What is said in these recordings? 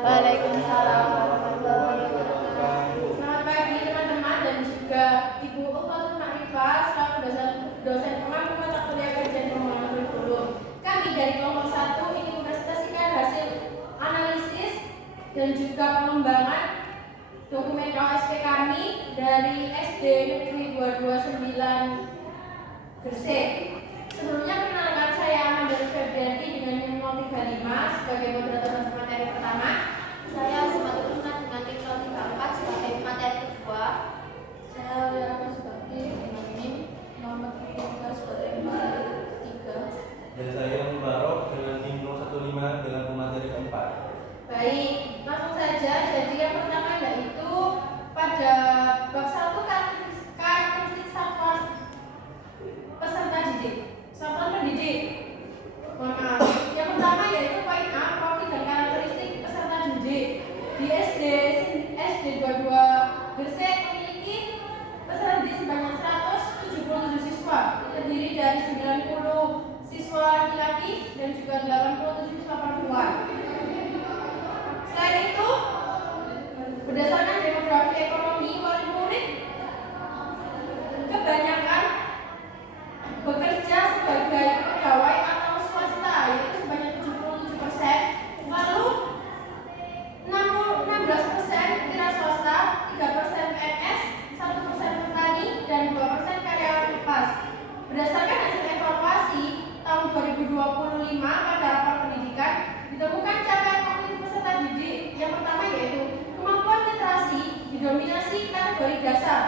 Waalaikumsalam warahmatullahi wabarakatuh. Selamat pagi teman-teman dan juga Ibu Ufatul Ma'rifah selaku dosen pemangku mata kuliah kajian pengembangan kurikulum. Kami dari kelompok 1 ingin mempresentasikan hasil analisis dan juga pengembangan dokumen KOSP kami dari SD Negeri 229 Gresik. Sebelumnya perkenalkan saya Amanda Febrianti dengan NIM 035 sebagai moderator untuk materi pertama. Saya Asmaul Husna dengan NIM 034 sebagai materi kedua. Saya Wira Subakti dengan NIM nomor 3 sebagai materi ketiga. Dan saya Mubarok dengan NIM 015 dengan pemateri keempat. Baik, langsung saja. Jadi yang pertama yaitu pada bab 1 karakteristik satuan peserta didik, satuan pendidik. Mohon maaf. Yang pertama yaitu poin A, profil dan karakteristik peserta didik. Di SD 22 Gresik memiliki peserta didik sebanyak 177 siswa, terdiri dari 90 siswa laki-laki dan juga 87 siswa perempuan. Selain itu, berdasarkan demografi ekonomi, wali murid kebanyakan bekerja sebagai pegawai atau swasta, yaitu sebanyak 77%. Lalu 16% wira swasta, 3% PNS, 1% petani, dan 2% karyawan lepas. Berdasarkan hasil evaluasi tahun 2025 pada rapor pendidikan, ditemukan capaian kognitif peserta didik. Yang pertama yaitu kemampuan literasi didominasi kategori dasar,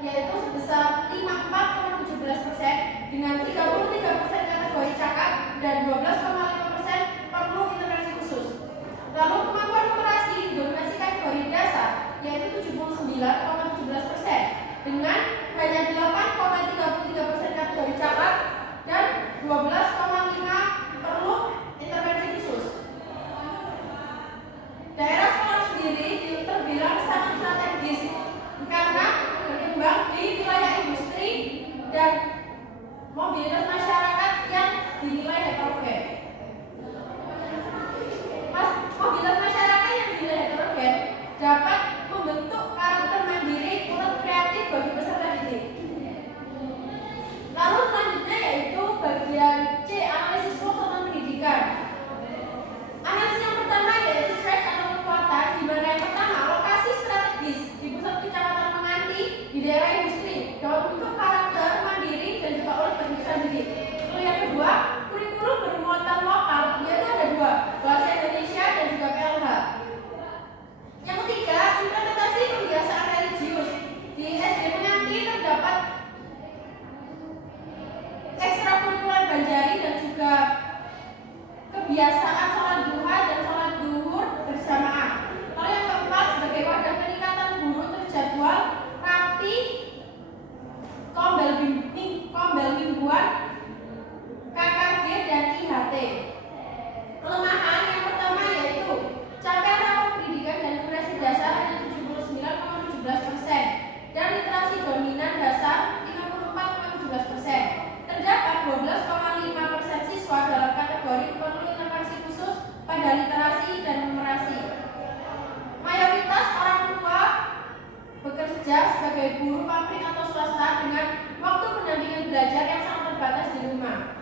yaitu sebesar 54,17% dengan 33% kategori cakap dan 12,5% perlu intervensi khusus. Lalu kemampuan numerasi didominasi kategori dasar, yaitu 79,17% dengan hanya 8,33% kategori cakap dan 12,5% perlu intervensi khusus. Daerah sekolah sendiri terbilang sangat strategis karena berkembang di wilayah industri dan mobilitas masyarakat yang dinilai heterogen. Mobilitas masyarakat yang dinilai heterogen dapat membentuk karakter mandiri urut kreatif bagi peserta didik. Lalu selanjutnya yaitu bagian C, analisis satuan pendidikan. Analisis yang pertama yaitu stress atau kekuatan, di mana yang pertama lokasi strategis di pusat kecamatan Menganti di daerah industri dapat membentuk karakter mandiri dan juga urut bagi peserta didik. Lalu yang kedua, kurikulum bermuatan lokal, yaitu ada dua, bahasa Indonesia dan juga PLH. Yang ketiga, implementasi kebiasaan religius. Di SD Menganti terdapat ekstrakurikuler Banjari dan juga kebiasaan sholat duha dan sholat duhur berjamaah. Lalu yang keempat, sebagai wadah peningkatan guru terjadwal, rapi, kombel mingguan, KKG dan IHT. Kelemahan yang pertama yaitu capaian rapor pendidikan dan literasi dasar hanya 79,17% dan literasi dominan dasar 54,17%. Terdapat 12,5% siswa dalam kategori perlu intervensi khusus pada literasi dan numerasi. Mayoritas orang tua bekerja sebagai buruh pabrik atau swasta dengan waktu pendampingan belajar yang sangat terbatas di rumah.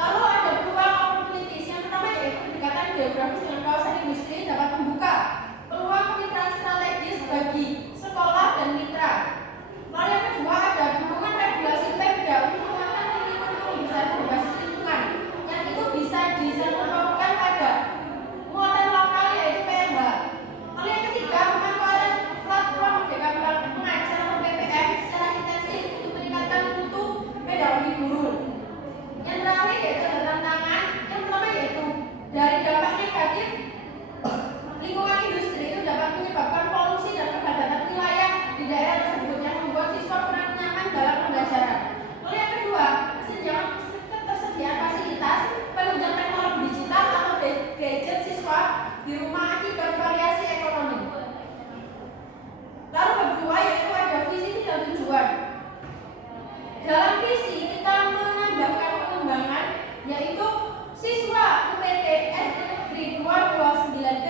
Lalu ada peluang opportunities. Yang pertama yaitu pendekatan geografis dengan kawasan industri dapat membuka peluang kemitraan strategis bagi sekolah dan mitra. Lalu yang kedua ada dukungan regulasi Pemda untuk mengembangkan kurikulum besar berbasis lingkungan yang itu bisa disalurkan pada muatan lokal yaitu PLH. Lalu yang ketiga, pemanfaatan platform Merdeka Mengajar atau PPM secara intensif untuk meningkatkan mutu pedagogi guru. Yang terakhir yaitu ada tantangan. Yang pertama yaitu dari dampak negatif lingkungan industri itu dapat menyebabkan polusi dan kepadatan wilayah di daerah tersebut yang membuat siswa kurang nyaman dalam pembelajaran. Lalu yang kedua, ketersediaan fasilitas penunjang teknologi digital atau gadget siswa di rumah akibat variasi ekonomi. Lalu kedua yaitu ada visi dan tujuan. Dalam visi kita menambahkan pengembangan yaitu siswa UPT SD Negeri 229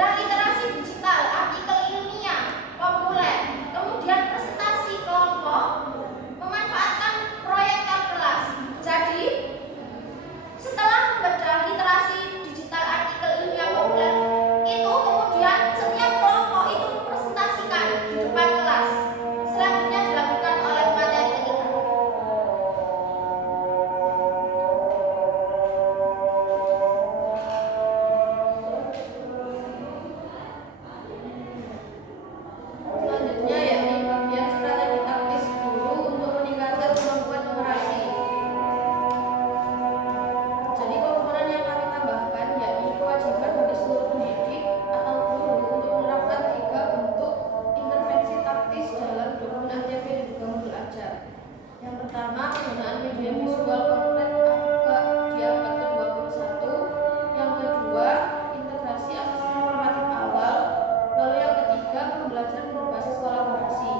membedah literasi digital, artikel ilmiah populer, kemudian presentasi kelompok, memanfaatkan proyektor kelas. Jadi setelah membedah literasi digital, artikel ilmiah populer itu, kemudian setiap kelompok itu mempresentasikan di depan kelas. Selanjutnya dilakukan oleh materi ketiga. Selanjutnya yakni bagian strategi taktis guru untuk meningkatkan kemampuan numerasi. Jadi komponen yang kami tambahkan yakni kewajiban bagi seluruh pendidik atau guru untuk menerapkan 3 bentuk intervensi taktis dalam dokumen ATP dan juga modul ajar. Yang pertama, penggunaan media visual konkret di abad ke-21. Yang kedua, integrasi asesmen formatif awal. Lalu yang ketiga, pembelajaran berbasis kolaborasi.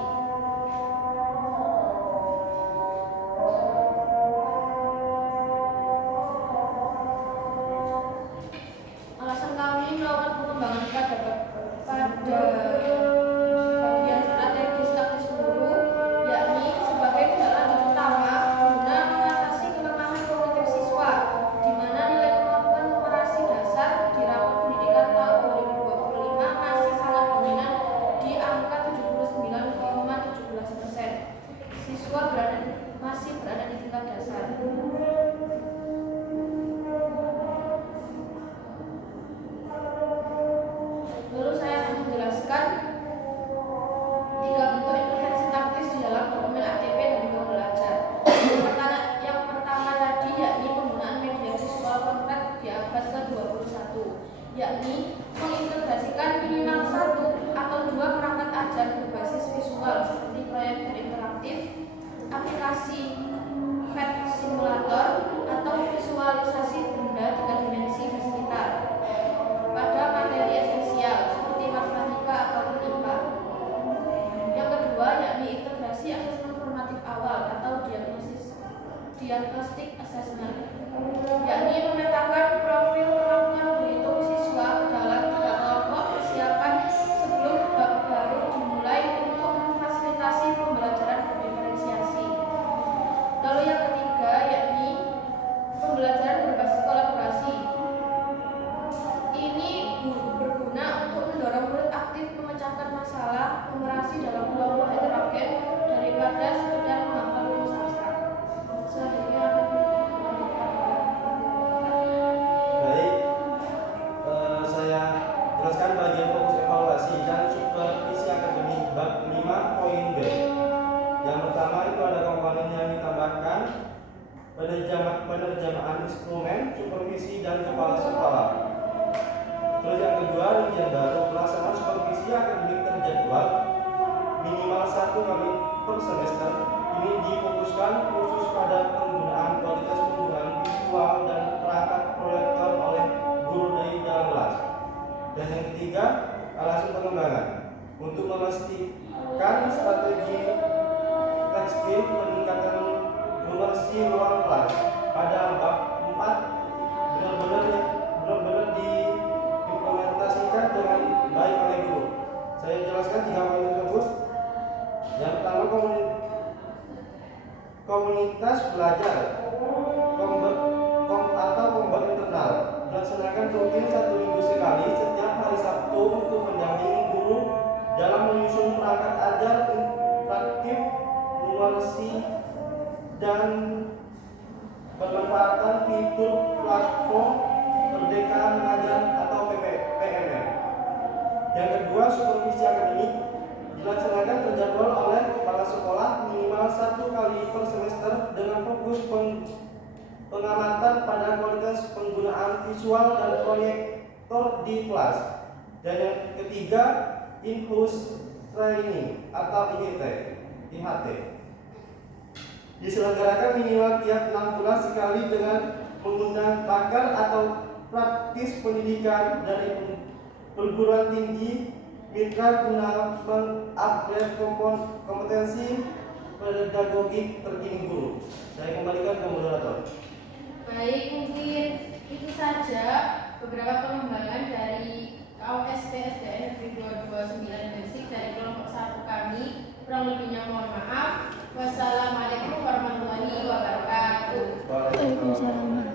Alasan kami melakukan pengembangan pada bagian strategis taktis guru yakni sebagai tindak lanjut utama guna mengatasi kelemahan kognitif siswa, di mana nilai kemampuan numerasi dasar di rapor pendidikan tahun 2025 masih sangat dominan di angka 79,17%. Siswa masih berada di tingkat dasar. Lalu saya akan menjelaskan 3 bentuk intervensi taktis di dalam dokumen ATP dan juga belajar. Yang pertama tadi yakni penggunaan media visual konkret di abad ke-21, yakni mengintegrasikan minimal 1 atau 2 perangkat ajar berbasis visual seperti proyektor interaktif, aplikasi PET simulator, atau visualisasi benda 3 dimensi di sekitar pada materi esensial seperti matematika ataupun IPA. Yang kedua yakni integrasi asesmen formatif awal atau diagnostic assessment, yakni memetakan profil kemampuan berhitung siswa ke dalam 3 kelompok persiapan sebelum bab baru dimulai untuk memfasilitasi pembelajaran berdiferensiasi. Lalu yang ketiga yakni pembelajaran berbasis kolaborasi. Ini berguna untuk mendorong murid aktif memecahkan masalah numerasi dalam kelompok heterogen daripada sekedar menghafal rumus abstrak. Selanjutnya akan Baik, saya jelaskan bagian fokus evaluasi dan supervisi akademik bab 5.b. Yang pertama itu ada komponen yang ditambahkan, penerjemahan instrumen, supervisi dan kepala sekolah. Terus yang kedua, rincian baru, pelaksanaan supervisi akademik terjadwal minimal 1 kali per semester. Ini difokuskan khusus pada penggunaan kualitas penggunaan visual dan perangkat proyektor oleh guru dari dalam kelas. Dan yang ketiga, alasan pengembangan untuk memastikan strategi tekstil peningkatan numerasi ruang kelas pada bab 4 benar-benar diimplementasikan dengan baik oleh guru. Saya jelaskan 3 poin tersebut. Yang pertama, komunitas belajar atau kombat internal dilaksanakan rutin 1 minggu sekali setiap hari Sabtu untuk mendampingi guru dalam menyusun perangkat ajar interaktif, numerasi, dan pemanfaatan fitur platform Merdeka Mengajar atau PMM. Yang kedua, supervisi akademik dilaksanakan terjadwal oleh kepala sekolah minimal 1 kali per semester dengan fokus pengamatan pada kualitas penggunaan visual dan proyektor di kelas. Dan yang ketiga, in-house training atau IHT diselenggarakan minimal tiap 6 bulan sekali dengan mengundang pakar atau praktis pendidikan dari perguruan tinggi mitra guna mengupgrade kompetensi pedagogik terkini guru. Saya kembalikan ke moderator. Baik, mungkin itu saja beberapa pengembangan dari KUSP SDN Negeri 229 Gresik dari kelompok 1 kami. Kurang lebihnya mohon maaf. Wassalamualaikum warahmatullahi wabarakatuh. Waalaikumsalam.